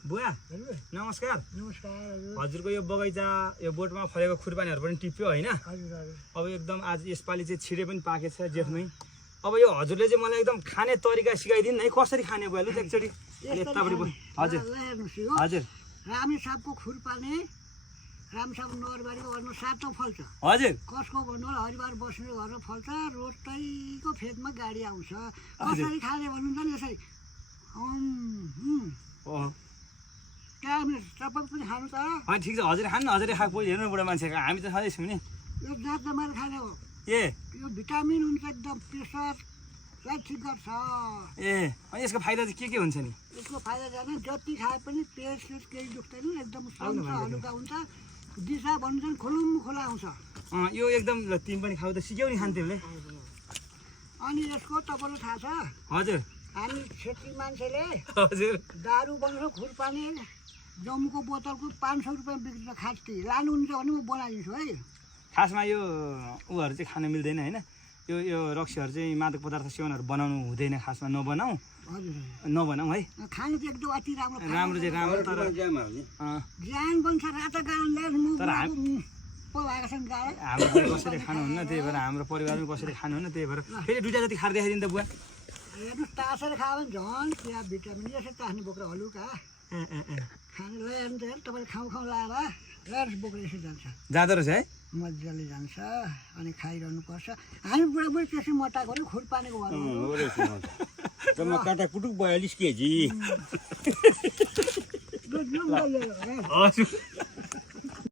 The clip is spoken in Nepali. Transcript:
बुवा नमस्कार। नमस्कार हजुर। हजुरको यो बगैँचा यो बोटमा फलेको खुरपानीहरू पनि टिप्यो होइन? हजुर हजुर। अब एकदम आज यसपालि चाहिँ छिटै पनि पाकेछ जेठमै। अब यो हजुरले चाहिँ मलाई एकदम खाने तरिका सिकाइदिनु है, कसरी खाने भयो लु एकचोटि। यतापट्टि हजुर हजुर रामे सापको खुरपाने रामसाप नरबारीको घरमा सातो फल्छ। हजुर कसको भन्नु होला हरिबार बस्ने घरमा फल्छ। रोटैको फेदमा गाडी आउँछ। कसरी खाने भन्नुहुन्छ नि यसरी त्यहाँ तपाईँ पनि खानु त। ठिक छ हजुर खानु न, हजुरले खाएको पहिले हेर्नु बुढा मान्छेको हामी त सधैँ छौँ नि। यो जात जमाएर खाने हो। यो भिटामिन हुन्छ एकदम प्रेसर ठिक गर्छ। अनि यसको फाइदा चाहिँ के हुन्छ नि? यसको फाइदा जाने जति खाए पनि पेट केही दुख्दैन एकदम हलुका हुन्छ। दिशा भन्नु चाहिँ खुलुम खोला आउँछ। यो एकदम तिमी पनि खाऊ त सिक्यौ नि खानु तिमीले। अनि यसको तपाईँलाई थाहा छ हजुर हामी छेत्री मान्छेले हजुर दारू बनाउँछ खुरपानी जम्मूको बोतलको 500 रुपियाँ बिक्री खास्टी लानुहुन्छ भने म बनाइदिन्छु है। खासमा यो उहरू चाहिँ खान मिल्दैन होइन? यो रक्सीहरू चाहिँ मादक पदार्थ सेवनहरू बनाउनु हुँदैन। खासमा नबनाऊ है। खानु चाहिँ एकदम अति राम्रो चाहिँ राम्रो तर ज्यान बन्छ रातो गाउँले पलाएको छन् गाडा। हाम्रो कसरी खानुहुन्न त्यही भएर हाम्रो परिवारमा कसरी खानुहुन्न त्यही भएर फेरि दुईवटा जति खाएर देखाइदिनु त बुवा। हेर्नुहोस् तासेर खायो भने झन् त्यहाँ भिटामिन यसरी तास्ने बोकेर हलुका खानु ल्याएर तपाईँले खाउँ लाएर बोकेर यसरी जान्छ। जाँदो रहेछ है? मजाले जान्छ। अनि खाइरहनुपर्छ। हामी बुढाबुढी त्यसै मटाएको नि खुरपानीको घरमा काटा कुटुक 42 केजी। हजुर